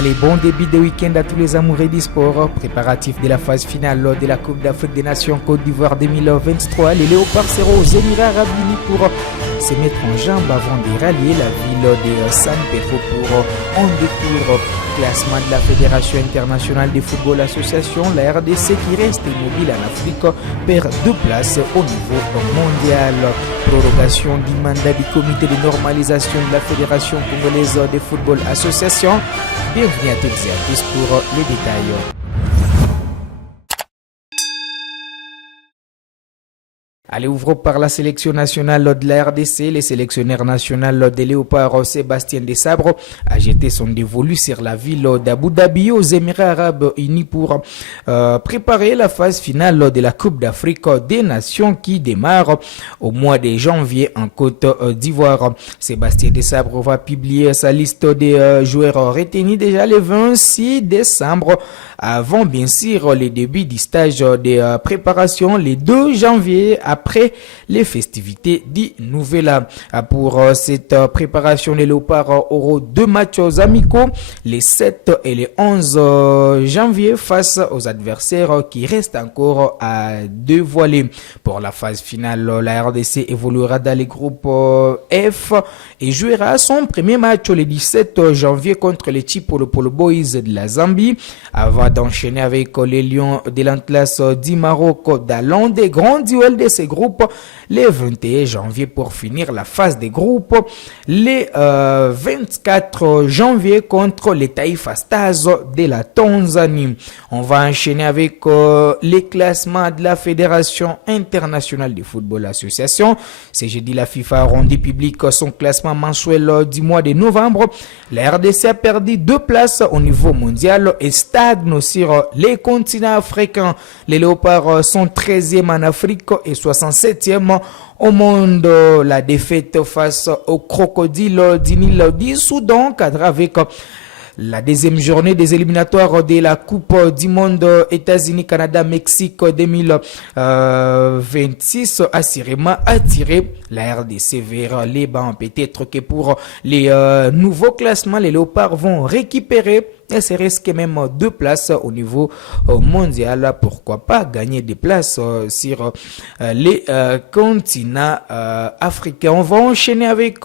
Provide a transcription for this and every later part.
Allez, bon début de week-end à tous les amoureux du sport. Préparatif de la phase finale de la Coupe d'Afrique des Nations Côte d'Ivoire 2023. Les Léopards seront aux Émirats Arabes Unis pour se mettre en jambe avant de rallier la ville de San Pedro pour un détour. Classement de la Fédération internationale de football association, la RDC qui reste immobile en Afrique perd 2 places au niveau mondial. Prorogation du mandat du comité de normalisation de la Fédération congolaise de football association. Bienvenue à toutes et à tous pour les détails. Allez, ouvrons par la sélection nationale de la RDC. Le sélectionneur national des Léopards, Sébastien Desabre, a jeté son dévolu sur la ville d'Abu Dhabi aux Émirats Arabes Unis pour préparer la phase finale de la Coupe d'Afrique des Nations qui démarre au mois de janvier en Côte d'Ivoire. Sébastien Desabre va publier sa liste des joueurs retenus déjà le 26 décembre avant bien sûr le début du stage de préparation le 2 janvier après les festivités du Nouvel An. Pour cette préparation, les Léopards auront 2 matchs amicaux, les 7 et les 11 janvier face aux adversaires qui restent encore à dévoiler. Pour la phase finale, la RDC évoluera dans les groupes F et jouera son premier match le 17 janvier contre les Chipolopolo Boys de la Zambie avant d'enchaîner avec les Lions de l'Atlas du Maroc dans l'un des grands duels de ces groupes le 21 janvier pour finir la phase des groupes le 24 janvier contre les Taifa Stars de la Tanzanie. On va enchaîner avec les classements de la Fédération internationale de football association. C'est jeudi, la FIFA a rendu public son classement mensuel du mois de novembre. La RDC a perdu 2 places au niveau mondial et stagne sur les continents africains. Les Léopards sont 13e en Afrique et 67e au monde. La défaite face aux crocodiles du Nil du Soudan cadre avec la deuxième journée des éliminatoires de la Coupe du Monde États-Unis, Canada, Mexique 2026 assurément attiré la RDC vers les bancs. Peut-être que pour les nouveaux classements, les Léopards vont récupérer et se risque même 2 places au niveau mondial. Pourquoi pas gagner des places sur les continents africains. On va enchaîner avec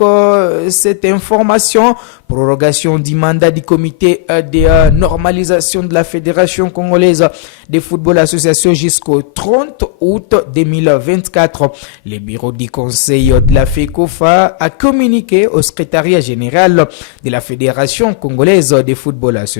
cette information. Prorogation du mandat du comité de normalisation de la Fédération congolaise de football association jusqu'au 30 août 2024. Le bureau du conseil de la FECOFA a communiqué au secrétariat général de la Fédération congolaise de football association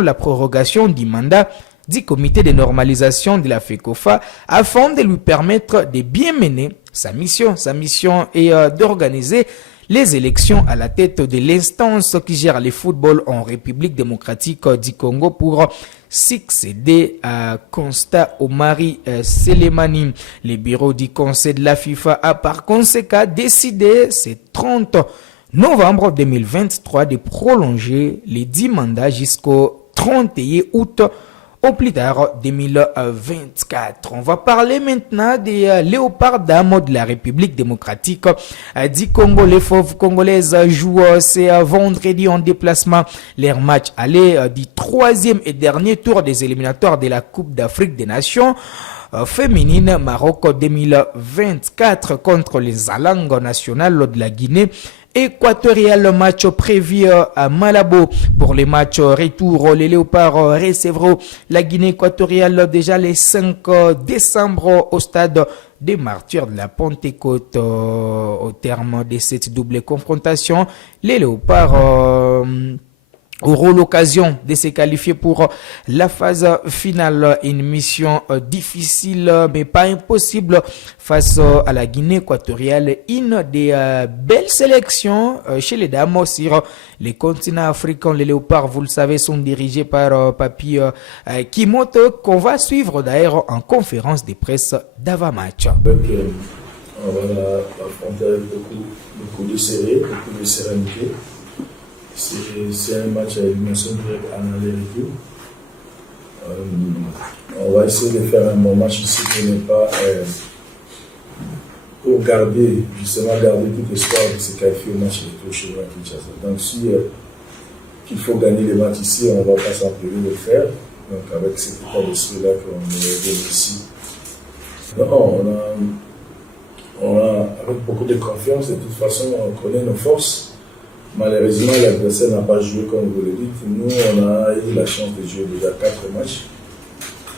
la prorogation du mandat du comité de normalisation de la FECOFA afin de lui permettre de bien mener sa mission. Sa mission est d'organiser les élections à la tête de l'instance qui gère le football en République démocratique du Congo pour succéder à Constant Omari Selemani. Le bureau du conseil de la FIFA a par conséquent décidé ce 30 novembre 2023 de prolonger les 10 mandats jusqu'au 31 août au plus tard 2024. On va parler maintenant des Léopards d'Amo de la République démocratique du Congo. Les Fauves congolaises jouent ce vendredi en déplacement leur match aller du 3e et dernier tour des éliminatoires de la Coupe d'Afrique des Nations féminine Maroc 2024 contre les Alangues nationales de la Guinée équatoriale. Le match prévu à Malabo. Pour les matchs retour, les Léopards recevront la Guinée équatoriale déjà le 5 décembre au stade des Martyrs de la Pentecôte. Au terme de cette double confrontation, les Léopards auront l'occasion de se qualifier pour la phase finale. Une mission difficile mais pas impossible face à la Guinée équatoriale. Une des belles sélections chez les dames sur les continents africains. Les Léopards, vous le savez, sont dirigés par Papi Kimoto, qu'on va suivre d'ailleurs en conférence de presse d'avant-match. On va affronter avec beaucoup de sérieux, beaucoup de sérénité. C'est un match à élimination directe en aller-retour. On va essayer de faire un bon match ici pour ne pas pour garder tout espoir de se qualifier au match retour chez Kinshasa. Donc si qu'il faut gagner les matchs ici, on ne va pas s'en priver de le faire. Donc avec cet état d'esprit-là qu'on est venu ici. Non, on a avec beaucoup de confiance, de toute façon on connaît nos forces. Malheureusement l'adversaire n'a pas joué comme vous le dites. Nous on a eu la chance de jouer déjà 4 matchs.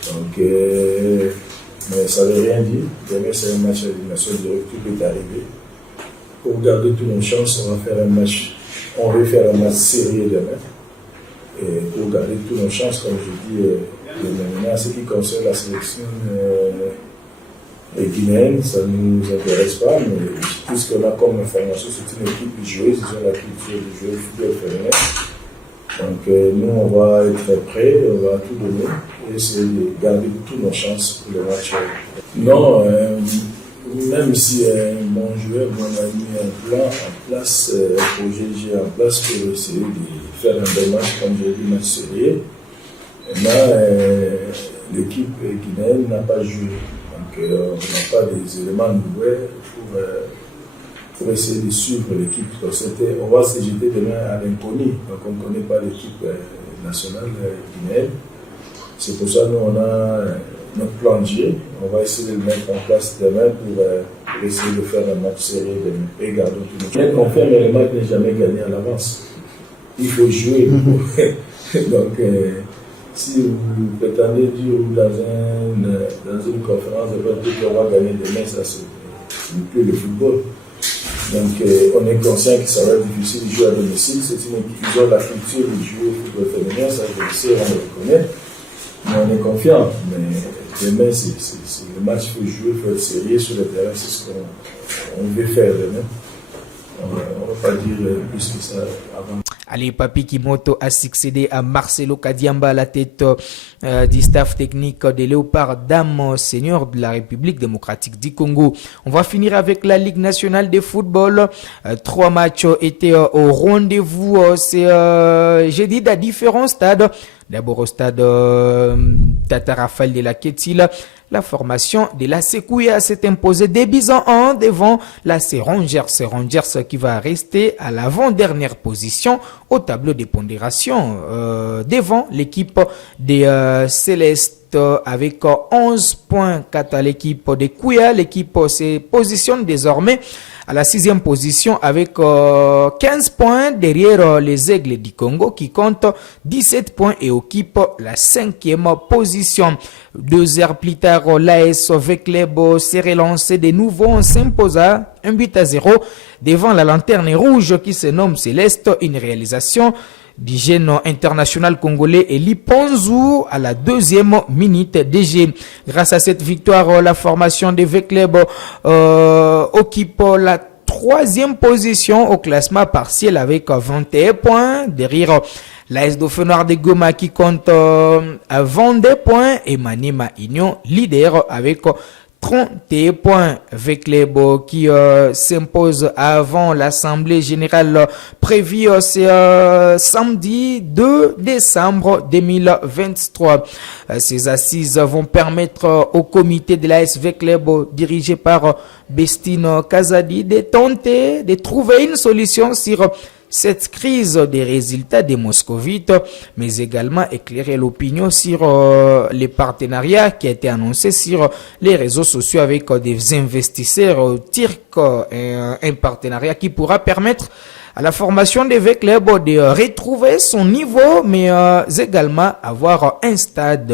Donc mais ça ne veut rien dire. Demain c'est un match à l'élimination directe, tout peut arriver. Pour garder toutes nos chances, on va faire un match. On veut faire un match sérieux demain. Et pour garder toutes nos chances, comme je dis, maintenant, ce qui concerne la sélection guinéenne, ça ne nous intéresse pas, mais tout ce qu'on a comme information, c'est une équipe joueuse, ils ont la culture de jouer au football féminin. Donc nous, on va être prêts, on va tout donner et essayer de garder toutes nos chances pour le match. Non, même si un bon joueur, on a mis un plan en place, un projet G en place pour essayer de faire un bon match, comme j'ai dit, match sérieux. Maintenant, l'équipe guinéenne n'a pas joué. Donc, on n'a pas des éléments nouveaux pour essayer de suivre l'équipe. On va se jeter demain à l'inconnu. Donc, on ne connaît pas l'équipe nationale guinéenne. C'est pour ça que nous, on a notre plan G. On va essayer de le mettre en place demain pour essayer de faire un match sérieux demain. Et gardons tout le monde. Je confirme que le match n'est jamais gagné à l'avance. Il faut jouer. Donc, si vous prétendez dire dans une conférence de presse qu'on va gagner demain, ça c'est plus le football. Donc on est conscient que ça va être difficile de jouer à domicile. C'est une équipe qui a la culture de jouer au football féminin, ça je le sais, on le connaît. Mais on est confiant. Mais demain, c'est le match qu'il faut jouer, il faut être sérieux sur le terrain, c'est ce qu'on veut faire demain. On ne va pas dire plus que ça avant. Ali Papi Kimoto a succédé à Marcelo Kadiamba à la tête du staff technique des Léopards Dames Seniors de la République démocratique du Congo. On va finir avec la Ligue nationale de football. 3 matchs étaient au rendez-vous. J'ai dit à différents stades. D'abord au stade Tata Raphaël de la Kétile. La formation de la Sekouya s'est imposée des bisons 1 devant la Rangers. Rangers qui va rester à l'avant-dernière position au tableau des pondérations devant l'équipe des Célestes avec 11 points. Quant à l'équipe des Kouya, l'équipe se positionne désormais à la 6e position avec 15 points derrière les Aigles du Congo qui comptent 17 points et occupent la 5e position. 2 heures plus tard, l'AS Vecleb s'est relancé de nouveau en s'imposant 1-0 devant la lanterne rouge qui se nomme Céleste, une réalisation du jeune international congolais Eli Ponzou à la 2e minute de jeu. Grâce à cette victoire, la formation de Vecleb occupe la 3e position au classement partiel avec 21 points derrière l'AS Dauphin Noir de Goma qui compte 22 points et Maniema Union leader avec 31 points. Vecleb qui s'impose avant l'Assemblée générale prévue samedi 2 décembre 2023. Ces assises vont permettre au comité de l'AS Vecleb dirigé par Bestine Kazadi de tenter de trouver une solution sur cette crise des résultats des moscovites, mais également éclairer l'opinion sur les partenariats qui a été annoncé sur les réseaux sociaux avec des investisseurs turcs, un partenariat qui pourra permettre à la formation des Vecleb de retrouver son niveau, mais également avoir un stade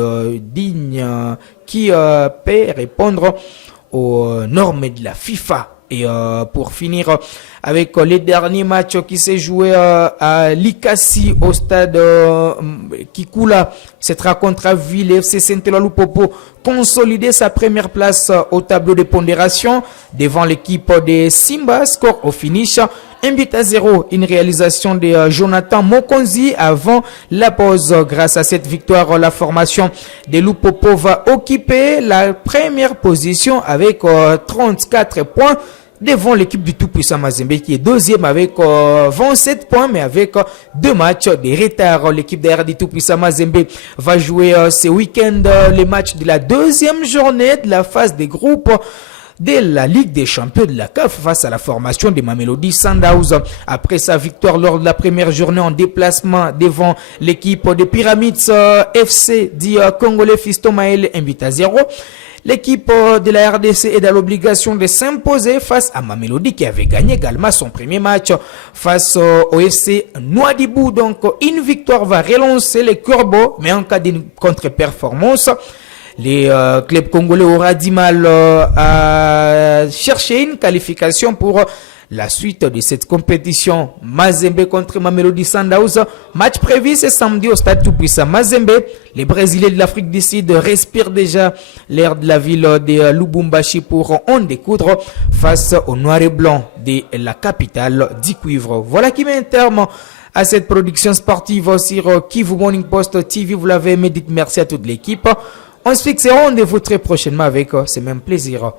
digne qui peut répondre aux normes de la FIFA. Et pour finir avec les derniers matchs qui s'est joué à Likasi au stade Kikula, cette rencontre à Ville FC Saint-Eloi-Lupopo consolider sa première place au tableau de pondération devant l'équipe de Simba, score au finish 1-0, une réalisation de Jonathan Mokonzi avant la pause. Grâce à cette victoire, la formation de Lupopo va occuper la première position avec 34 points devant l'équipe du tout-puissant Mazembe qui est 2e avec 27 points mais avec 2 matchs de retard. L'équipe d'air du tout-puissant Mazembe va jouer ce week-end les matchs de la 2e journée de la phase des groupes de la Ligue des champions de la CAF face à la formation de Mamelodi Sundowns. Après sa victoire lors de la première journée en déplacement devant l'équipe des Pyramids FC du Congolais Fiston Maël invite à 0. L'équipe de la RDC est dans l'obligation de s'imposer face à Mamelodi qui avait gagné également son premier match face au FC Nouadhibou. Donc une victoire va relancer les Corbeaux, mais en cas d'une contre-performance, les clubs congolais aura du mal à chercher une qualification pour la suite de cette compétition. Mazembe contre Mamelodi Sundowns. Match prévu ce samedi au stade tout-puissant Mazembe. Les Brésiliens de l'Afrique du Sud respirent déjà l'air de la ville de Lubumbashi pour en découdre face aux Noirs et Blancs de la capitale du cuivre. Voilà qui met un terme à cette production sportive sur Kivu Morning Post TV. Vous l'avez aimé, dites merci à toute l'équipe. On se fixe rendez-vous très prochainement avec ce même plaisir.